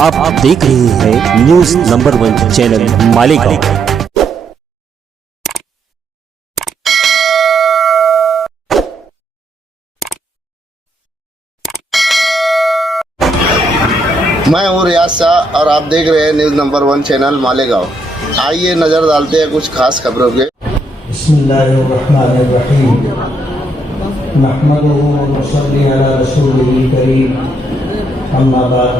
آپ دیکھ رہے ہیں نیوز نمبر 1 چینل مالیگاؤں۔ میں ہوں ریاض شاہ اور آپ دیکھ رہے ہیں نیوز نمبر 1 چینل مالیگاؤں۔ آئیے نظر ڈالتے ہیں کچھ خاص خبروں کے۔ بسم اللہ الرحمن الرحیم، نحمدہ و نصلی علی رسولہ الکریم، اما بعد۔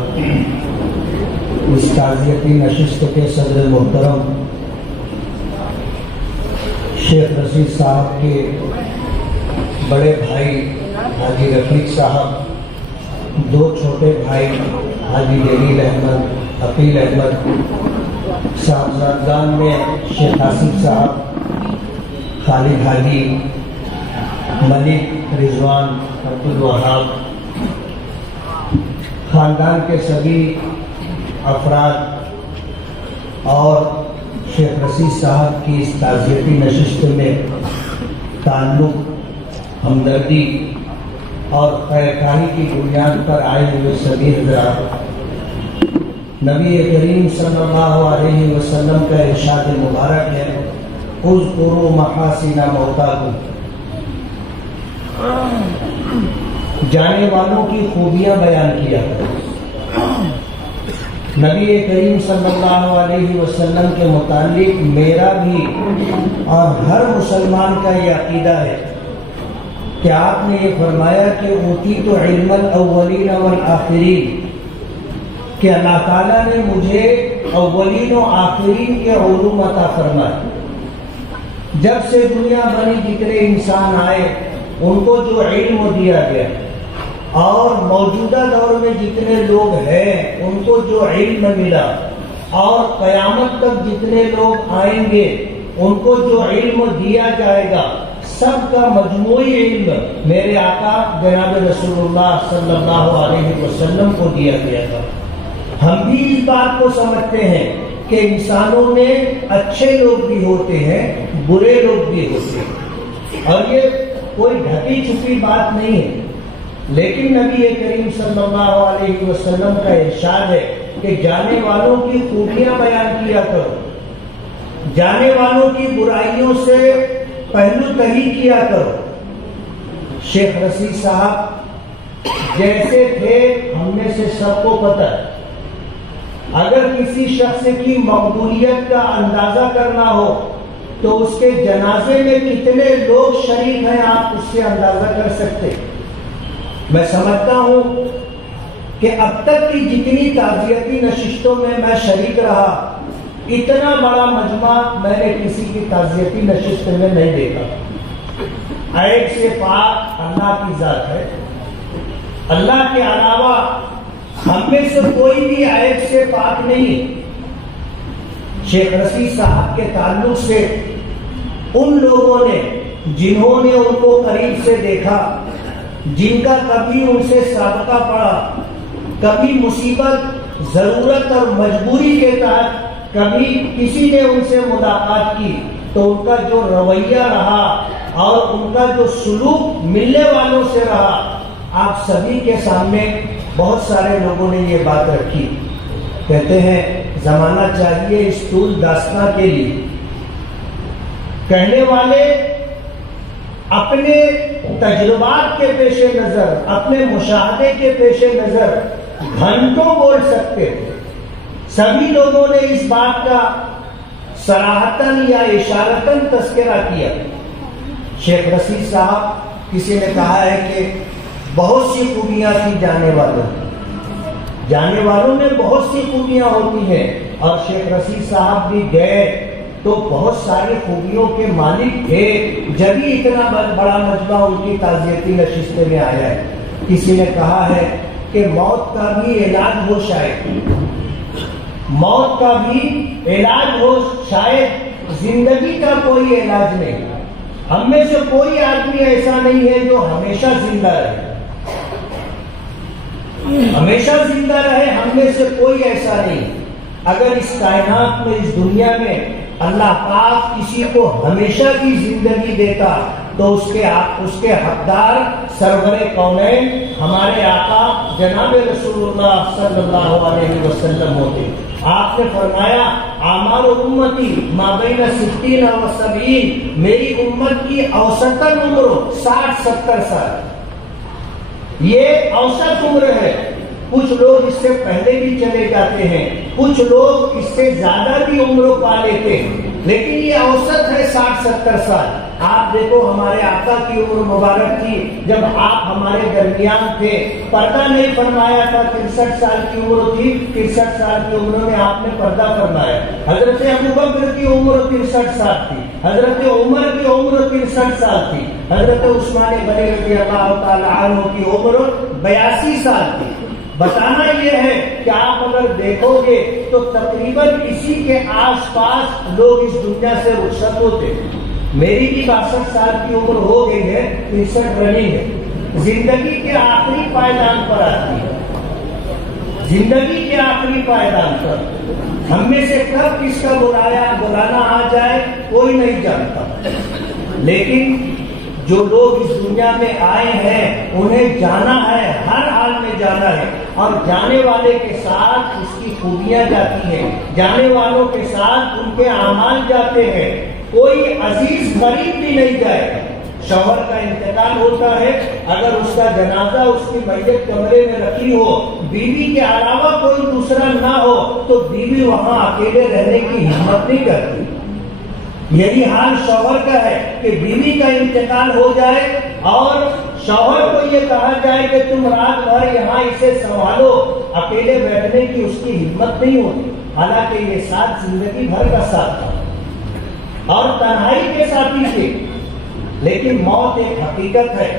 اس تعزیتی نشست کے صدر محترم شیخ رشید صاحب کے بڑے بھائی حاجی رفیق صاحب، 2 چھوٹے بھائی حاجی جلیل احمد، عقیل احمد، صاحبزادگان میں شیخ آصف صاحب، خالد حاجی، ملک، رضوان، عبدالوہاب، خاندان کے سبھی افراد اور شیخ رشید صاحب کی اس تعزیتی نشست میں تعلق، ہمدردی اور خیرخواہی کی بنیاد پر آئے ہوئے سبھی حضرات، نبی کریم صلی اللہ علیہ وسلم کا ارشاد مبارک ہے، اذکروا محاسن موتاکم، جانے والوں کی خوبیاں بیان کیا کرو۔ نبی کریم صلی اللہ علیہ وسلم کے متعلق میرا بھی اور ہر مسلمان کا یہ عقیدہ ہے کہ آپ نے یہ فرمایا کہ اوتیت علم الاولین والآخرین، کہ اللہ تعالیٰ نے مجھے اولین و آخرین کے علوم عطا فرمائے۔ جب سے دنیا بنی جتنے انسان آئے ان کو جو علم دیا گیا، اور موجودہ دور میں جتنے لوگ ہیں ان کو جو علم ملا، اور قیامت تک جتنے لوگ آئیں گے ان کو جو علم دیا جائے گا، سب کا مجموعی علم میرے آقا جناب رسول اللہ صلی اللہ علیہ وسلم کو دیا گیا تھا۔ ہم بھی اس بات کو سمجھتے ہیں کہ انسانوں میں اچھے لوگ بھی ہوتے ہیں، برے لوگ بھی ہوتے ہیں، اور یہ کوئی ڈھکی چھپی بات نہیں ہے، لیکن نبی کریم صلی اللہ علیہ وسلم کا ارشاد ہے کہ جانے والوں کی خوبیاں بیان کیا کرو، جانے والوں کی برائیوں سے پہلو تہی کیا کرو۔ شیخ رشید صاحب جیسے تھے ہم میں سے سب کو پتہ ہے، اگر کسی شخص کی مقبولیت کا اندازہ کرنا ہو تو اس کے جنازے میں کتنے لوگ شریک ہیں آپ اس سے اندازہ کر سکتے۔ میں سمجھتا ہوں کہ اب تک کی جتنی تعزیتی نشستوں میں میں شریک رہا، اتنا بڑا مجمع میں نے کسی کی تعزیتی نشست میں نہیں دیکھا۔ عیب سے پاک اللہ کی ذات ہے، اللہ کے علاوہ ہم میں سے کوئی بھی عیب سے پاک نہیں۔ شیخ رشید صاحب کے تعلق سے ان لوگوں نے جنہوں نے ان کو قریب سے دیکھا، جن کا کبھی ان سے سابقہ پڑا، کبھی مصیبت، ضرورت اور مجبوری کے تحت کبھی کسی نے ان سے ملاقات کی، تو ان کا جو رویہ رہا اور ان کا جو سلوک ملنے والوں سے رہا، آپ سبھی کے سامنے بہت سارے لوگوں نے یہ بات رکھی۔ کہتے ہیں زمانہ چاہیے اس طول داستاں کے لیے، کہنے والے اپنے تجربات کے پیش نظر، اپنے مشاہدے کے پیش نظر گھنٹوں بول سکتے تھے۔ سبھی لوگوں نے اس بات کا صراحتاً یا اشارتاً تذکرہ کیا۔ شیخ رشید صاحب، کسی نے کہا ہے کہ بہت سی خوبیاں تھی جانے والوں میں بہت سی خوبیاں ہوتی ہیں، اور شیخ رشید صاحب بھی گئے تو بہت ساری خوبیوں کے مالک تھے، جبھی اتنا بڑا مجمع ان کی تعزیتی نشست میں آیا ہے۔ کسی نے کہا ہے کہ موت کا بھی علاج ہو شاید، موت کا بھی علاج ہو شاید، زندگی کا کوئی علاج نہیں۔ ہم میں سے کوئی آدمی ایسا نہیں ہے جو ہمیشہ زندہ رہے، ہمیشہ زندہ رہے، ہم میں سے کوئی ایسا نہیں۔ اگر اس کائنات میں، اس دنیا میں اللہ پاک کسی کو ہمیشہ کی زندگی دیتا تو اس کے حقدار سرور کونین ہمارے آقا جناب رسول اللہ صلی اللہ علیہ وسلم ہوتے. آپ نے فرمایا اعمار امتی ما بین 60 و 70، میری امت کی اوسطاً عمر 60-70 سال، یہ اوسط عمر ہے. کچھ لوگ اس سے پہلے بھی چلے جاتے ہیں، کچھ لوگ اس سے زیادہ بھی عمر پا لیتے ہیں، لیکن یہ اوسط ہے 60-70 سال. آپ دیکھو ہمارے آقا کی عمر مبارک تھی جب آپ ہمارے درمیان تھے، پردہ نہیں فرمایا تھا، 63 سال کی عمر تھی، 63 سال کی عمر میں آپ نے پردہ فرمایا. حضرت ابوبکر کی عمر 63 سال تھی، حضرت عمر کی عمر 63 سال تھی، حضرت عثمان غنی رضی اللہ تعالی عنہ کی عمر 82 سال تھی. بتانا یہ ہے کہ آپ اگر دیکھو گے تو تقریباً اسی کے آس پاس لوگ اس دنیا سے رخصت ہوتے. میری بھی 62 سال کی عمر ہو گئی ہے، 63 رننگ ہے. زندگی کے آخری پائیدان پر آتی ہے، زندگی کے آخری پائیدان پر ہم میں سے کب کس کا بلانا آ جائے کوئی نہیں جانتا. لیکن جو لوگ اس دنیا میں آئے ہیں انہیں جانا ہے، ہر حال میں جانا ہے، اور جانے والے کے ساتھ اس کی خوبیاں جاتی ہیں، جانے والوں کے ساتھ ان کے اعمال جاتے ہیں. کوئی عزیز غریب بھی نہیں جائے گا. شوہر کا انتقال ہوتا ہے، اگر اس کا جنازہ اس کی میت کمرے میں رکھی ہو، بیوی کے علاوہ کوئی دوسرا نہ ہو تو بیوی وہاں اکیلے رہنے کی ہمت نہیں کرتی. یہی حال شوہر کا ہے کہ بیوی کا انتقال ہو جائے اور شوہر کو یہ کہا جائے کہ تم رات بھر یہاں اسے سنبھالو، اکیلے بیٹھنے کی اس کی ہمت نہیں ہوتی. حالانکہ یہ ساتھ زندگی بھر کا ساتھ تھا اور تنہائی کے ساتھی تھے. لیکن موت ایک حقیقت ہے،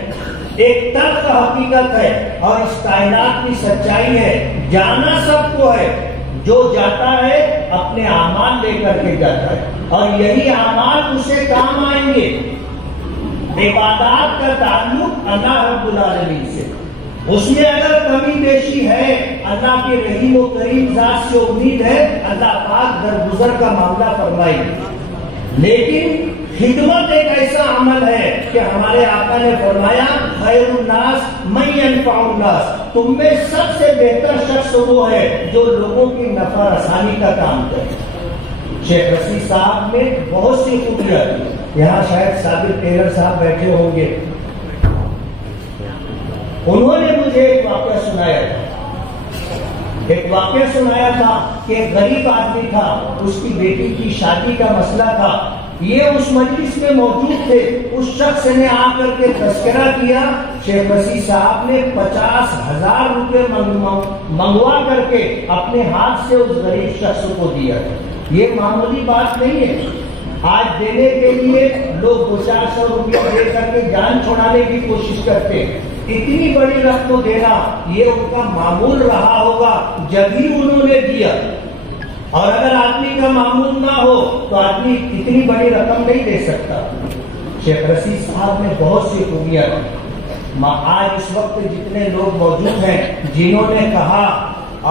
ایک تلخ حقیقت ہے، اور اس کائنات کی سچائی ہے. جانا سب کو ہے، جو جاتا ہے اپنے اعمال لے کر کے جاتا ہے، اور یہی اعمال اسے کام آئیں گے. عبادات کا تعلق اللہ رب العالمین سے، اس میں اگر کمی بیشی ہے اللہ کے رحیم و کریم ذات سے امید ہے اللہ پاک درگزر کا معاملہ فرمائے. لیکن خدمت ایک ایسا عمل ہے کہ ہمارے آقا نے فرمایا خیر الناس من ينفع الناس، تم میں سب سے بہتر شخص وہ ہے جو لوگوں کی نفع رسانی کا کام کرے. شیخ رشید صاحب میں بہت سی خوبیاں تھی. یہاں شاید صابر ٹیلر صاحب بیٹھے ہوں گے. انہوں نے مجھے ایک واقعہ سنایا تھا کہ ایک غریب آدمی تھا، اس کی بیٹی کی شادی کا مسئلہ تھا. یہ اس مجلس میں موجود تھے. اس شخص نے آ کر کے تذکرہ کیا. شیخ رشید صاحب نے 50,000 روپے منگوا کر کے اپنے ہاتھ سے اس غریب شخص کو دیا. یہ معمولی بات نہیں ہے. آج دینے کے لیے لوگ 200-400 روپیہ دے کر کے جان چھوڑانے کی کوشش کرتے ہیں. اتنی بڑی رقم دینا یہ ان کا معمول رہا ہوگا جب ہی انہوں نے دیا. اور اگر آدمی کا معمول نہ ہو تو آدمی اتنی بڑی رقم نہیں دے سکتا. شیخ رشید صاحب نے بہت سی خوبیاں دی. آج اس وقت جتنے لوگ موجود ہیں جنہوں نے کہا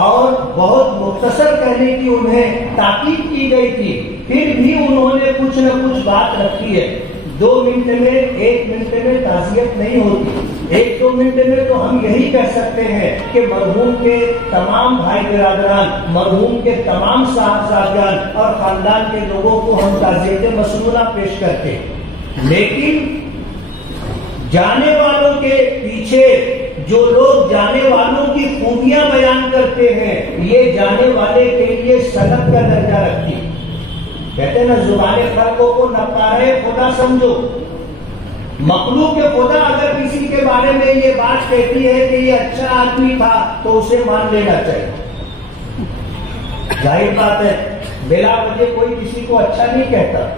اور بہت مختصر کہنے کی انہیں تاکید کی گئی تھی، پھر بھی انہوں نے کچھ نہ کچھ بات رکھی ہے. 2 منٹ میں 1 منٹ میں تعزیت نہیں ہوتی. 1-2 منٹ میں تو ہم یہی کہہ سکتے ہیں کہ مرحوم کے تمام بھائی برادران، مرحوم کے تمام صاحبزادگان اور خاندان کے لوگوں کو ہم تعزیت مسنونہ پیش کرتے. لیکن جانے والوں کے پیچھے جو لوگ جانے والوں کی خوبیاں بیان کرتے ہیں یہ جانے والے کے لیے صنعت کا درجہ رکھتی. کہتے ہیں نا زبان خلقوں کو نقارے خدا سمجھو. مخلوق خدا اگر کسی کے بارے میں یہ بات کہتی ہے کہ یہ اچھا آدمی تھا تو اسے مان لینا چاہیے. ظاہر بات ہے بلا وجہ کوئی کسی کو اچھا نہیں کہتا،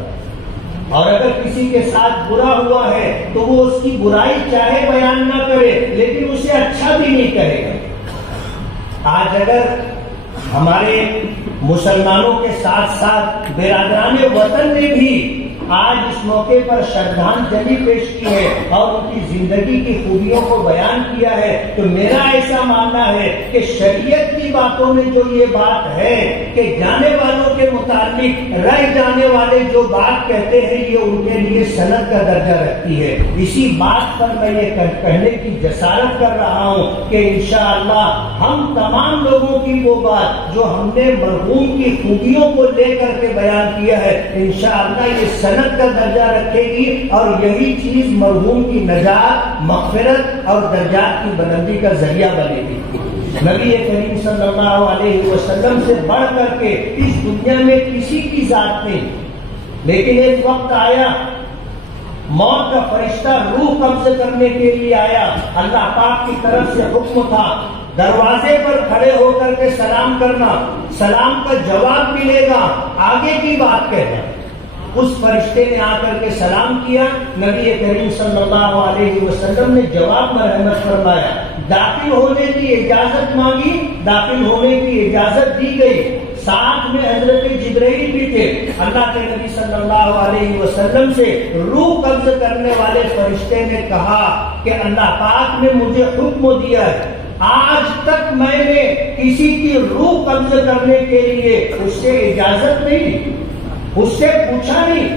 اور اگر کسی کے ساتھ برا ہوا ہے تو وہ اس کی برائی چاہے بیان نہ کرے لیکن اسے اچھا بھی نہیں کہے گا. آج اگر ہمارے مسلمانوں کے ساتھ ساتھ برادران وطن نے بھی آج اس موقع پر شردھانجلی پیش کی ہے اور ان کی زندگی کی خوبیوں کو بیان کیا ہے، تو میرا ایسا ماننا ہے کہ شریعت کی باتوں میں جو یہ بات ہے کہ جانے والوں کے کے متعلق رہ جانے والے جو بات کہتے ہیں یہ ان کے لیے سند کا درجہ رکھتی ہے. اسی بات پر میں یہ کہنے کی جسارت کر رہا ہوں کہ انشاءاللہ ہم تمام لوگوں کی وہ بات جو ہم نے مرحوم کی خوبیوں کو لے کر کے بیان کیا ہے انشاءاللہ یہ سند کا درجہ رکھے گی اور یہی چیز مرحوم کی نجات، مغفرت اور درجات کی بلندی کا ذریعہ بنے گی. نبی کریم صلی اللہ علیہ وسلم سے بڑھ کر کے اس دنیا میں کسی کی ذات نہیں. لیکن ایک وقت آیا موت کا فرشتہ روح قبض کرنے کے لیے آیا. اللہ پاک کی طرف سے حکم تھا دروازے پر کھڑے ہو کر کے سلام کرنا، سلام کا جواب ملے گا، آگے کی بات کہنا. اس فرشتے نے آ کر کے سلام کیا، نبی کریم صلی اللہ علیہ وسلم نے جواب میں رحمت فرمایا، داخل ہونے کی اجازت مانگی، داخل ہونے کی اجازت دی گئی. ساتھ میں حضرت جبرائیل بھی تھے. اللہ کے نبی صلی اللہ علیہ وسلم سے روح قبض کرنے والے فرشتے نے کہا کہ اللہ پاک نے مجھے حکم دیا ہے، آج تک میں نے کسی کی روح قبض کرنے کے لیے اس سے اجازت نہیں لی، اس سے پوچھا نہیں،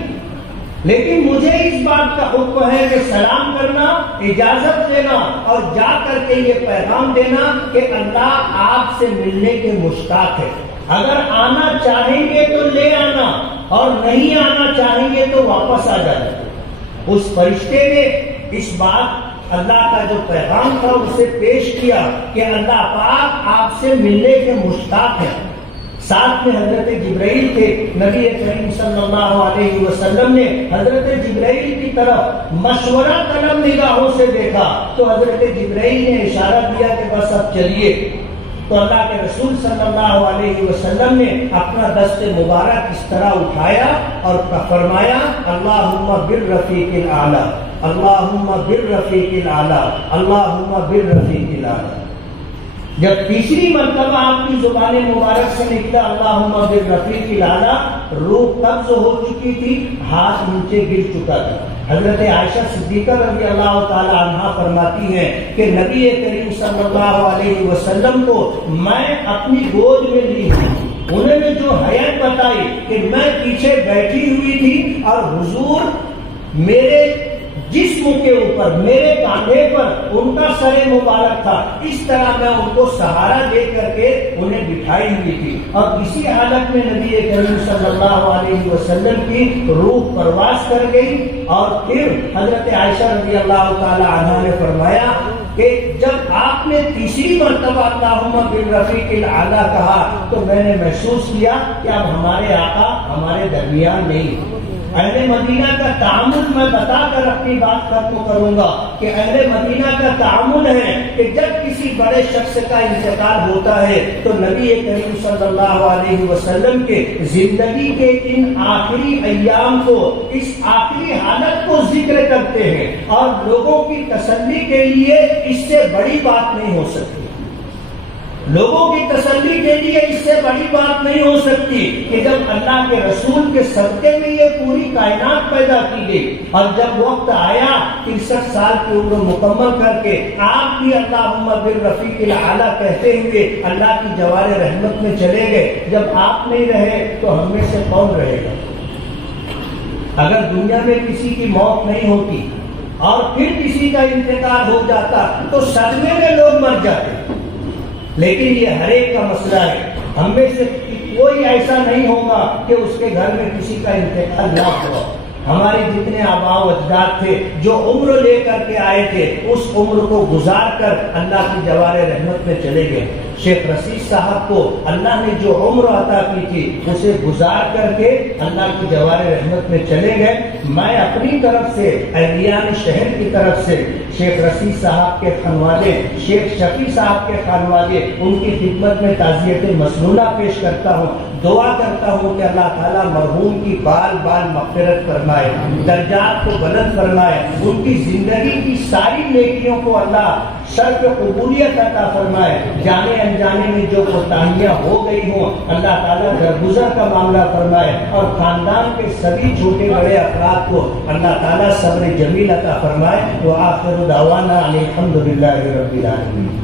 لیکن مجھے اس بات کا حکم ہے کہ سلام کرنا، اجازت دینا اور جا کر کے یہ پیغام دینا کہ اللہ آپ سے ملنے کے مشتاق ہے. اگر آنا چاہیں گے تو لے آنا اور نہیں آنا چاہیں گے تو واپس آ جائے. اس فرشتے نے اس بات اللہ کا جو پیغام تھا اسے پیش کیا کہ اللہ پاک آپ سے ملنے کے مشتاق ہے. ساتھ میں حضرت جبرائیل تھے. نبی کریم صلی اللہ علیہ وسلم نے حضرت جبرائیل کی طرف مشورہ طلب نگاہوں سے دیکھا تو حضرت جبرائیل نے اشارہ دیا کہ بس اب چلیے. تو اللہ کے رسول صلی اللہ علیہ وسلم نے اپنا دست مبارک اس طرح اٹھایا اور فرمایا اللہم بالرفیق الاعلی، اللہم بالرفیق الاعلی، اللہم بالرفیق الاعلی. جب تیسری مرتبہ آپ کی زبان مبارک سے نکلا اللہم بالرفیق الاعلی، روح قبض ہو چکی تھی، ہاتھ نیچے گر چکا تھا. حضرت عائشہ صدیقہ رضی اللہ تعالی عنہا فرماتی ہیں کہ نبی کریم صلی اللہ علیہ وسلم کو میں اپنی گود میں لی ہوں. انہوں نے جو حیات بتائی کہ میں پیچھے بیٹھی ہوئی تھی اور حضور میرے جسم کے اوپر، میرے کاندھے پر ان کا سر مبارک تھا، اس طرح میں ان کو سہارا دے کر کے انہیں بٹھائی ہوئی تھی. اور اسی حالت میں نبی کریم صلی اللہ علیہ وسلم کی روح پرواز کر گئی. اور پھر حضرت عائشہ رضی اللہ تعالی عنہا نے فرمایا کہ جب آپ نے تیسری مرتبہ اللہم بالرفیق الاعلی کہا تو میں نے محسوس کیا کہ اب ہمارے آقا ہمارے درمیان نہیں. اہل مدینہ کا تعامل میں بتا کر اپنی بات ختم کروں گا کہ اہل مدینہ کا تعامل ہے کہ جب کسی بڑے شخص کا انتقال ہوتا ہے تو نبی کریم صلی اللہ علیہ وسلم کے زندگی کے ان آخری ایام کو، اس آخری حالت کو ذکر کرتے ہیں اور لوگوں کی تسلی کے لیے اس سے بڑی بات نہیں ہو سکتی. لوگوں کی تسلی کے لیے اس سے بڑی بات نہیں ہو سکتی کہ جب اللہ کے رسول کے صدقے میں یہ پوری کائنات پیدا کی گئی اور جب وقت آیا 63 سال کی عمر مکمل کر کے آپ بھی اللہم بالرفیق الاعلی کہتے ہوئے اللہ کی جوار رحمت میں چلے گئے. جب آپ نہیں رہے تو ہم میں سے کون رہے گا؟ اگر دنیا میں کسی کی موت نہیں ہوتی اور پھر کسی کا انتقال ہو جاتا تو صدمے میں لوگ مر جاتے. لیکن یہ ہر ایک کا مسئلہ ہے. ہم میں سے کوئی ایسا نہیں ہوگا کہ اس کے گھر میں کسی کا انتقال نہ ہوا. ہمارے جتنے آباء و اجداد تھے جو عمر لے کر کے آئے تھے اس عمر کو گزار کر اللہ کی جوار رحمت میں چلے گئے. شیخ رشید صاحب کو اللہ نے جو عمر عطا کی تھی اسے گزار کر کے اللہ کی جوار رحمت میں چلے گئے. میں اپنی طرف سے اہلیان شہر کی طرف سے شیخ رشید صاحب کے خانوادے، شیخ شفیع صاحب کے خانوادے، ان کی خدمت میں تعزیت مسنونہ پیش کرتا ہوں. دعا کرتا ہوں کہ اللہ تعالیٰ مرحوم کی بال بال مغفرت فرمائے، درجات کو بلند فرمائے، ان کی زندگی کی ساری نیکیوں کو اللہ شرف قبولیت عطا فرمائے. جانے انجانے میں جو کوتاہیاں ہو گئی ہوں اللہ تعالیٰ درگزر کا معاملہ فرمائے اور خاندان کے سبھی چھوٹے بڑے افراد کو اللہ تعالیٰ صبر جمیل عطا فرمائے. وآخر دعوانا الحمد للہ رب العالمین.